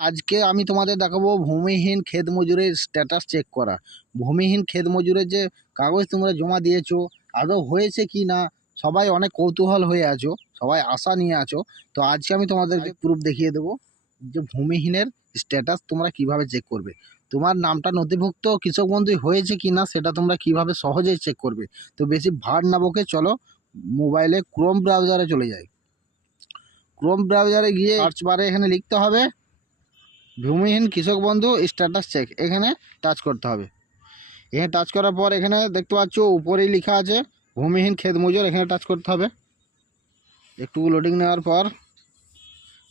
আজকে আমি তোমাদের দেখাবো ভূমিহীন ক্ষেত মজুরের স্ট্যাটাস চেক করা। ভূমিহীন ক্ষেত মজুরের যে কাগজ তোমরা জমা দিয়েছো আদৌ হয়েছে কি না, সবাই অনেক কৌতূহল হয়ে আছো, সবাই আশা নিয়ে আছো। তো আজকে আমি তোমাদেরকে প্রুফ দেখিয়ে দেবো যে ভূমিহীনের স্ট্যাটাস তোমরা কিভাবে চেক করবে। তোমার নামটা নথিভুক্ত কৃষক বন্ধু হয়েছে কি না সেটা তোমরা কিভাবে সহজেই চেক করবে। তো বেশি ভার না বকে চলো মোবাইলে ক্রোম ব্রাউজারে চলে যাই। ক্রোম ব্রাউজারে গিয়ে সার্চ বারে এখানে লিখতে হবে ভূমিহীন কৃষক বন্ধু স্ট্যাটাস চেক, এখানে টাচ করতে হবে। এখানে টাচ করার পর এখানে দেখতে পাচ্ছ উপরেই লেখা আছে ভূমিহীন ক্ষেত মজুর, এখানে টাচ করতে হবে। একটু লোডিং নেওয়ার পর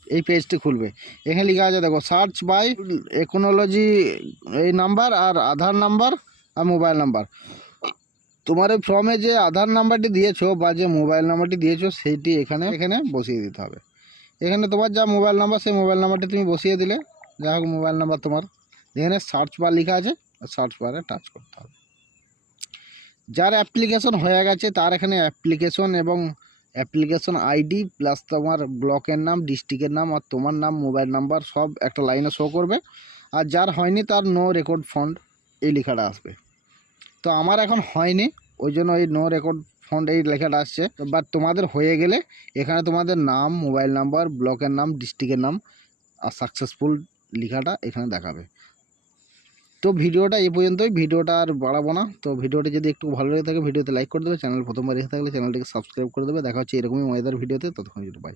এই পেজটি খুলবে। এখানে লেখা আছে দেখো সার্চ বাই একনোলজি এই নাম্বার আর আধার নাম্বার আর মোবাইল নাম্বার। তোমার এই ফর্মে যে আধার নাম্বারটি দিয়েছো বা যে মোবাইল নাম্বারটি দিয়েছো সেইটি এখানে এখানে বসিয়ে দিতে হবে। এখানে তোমার যা মোবাইল নাম্বার সেই মোবাইল নাম্বারটি তুমি বসিয়ে দিলে, যা হোক মোবাইল নাম্বার তোমার। এখানে সার্চ বার লেখা আছে, সার্চ বারে টাচ করতে হবে। যার অ্যাপ্লিকেশন হয়ে গেছে তার এখানে অ্যাপ্লিকেশন এবং অ্যাপ্লিকেশন আইডি প্লাস তোমার ব্লকের নাম, ডিস্ট্রিক্টের নাম আর তোমার নাম, মোবাইল নাম্বার সব একটা লাইনে শো করবে। আর যার হয়নি তার নো রেকর্ড ফান্ড এই লেখাটা আসবে। তো আমার এখন হয়নি, ওই জন্য এই নো রেকর্ড ফান্ড এই লেখাটা আসছে। বাট তোমাদের হয়ে গেলে এখানে তোমাদের নাম, মোবাইল নাম্বার, ব্লকের নাম, ডিস্ট্রিক্টের নাম আর সাকসেসফুল লেখাটা এখানে দেখাবে। তো ভিডিওটা এই পর্যন্তই, ভিডিওটা আর বাড়াবো না। তো ভিডিওটা যদি একটু ভালো লেগে থাকে ভিডিওতে লাইক করে দেবে, চ্যানেল প্রথমবার এসে থাকলে চ্যানেলটিকে সাবস্ক্রাইব করে দেবে। দেখা হচ্ছে এরকমই মজাদার ভিডিওতে, ততক্ষণ বাই।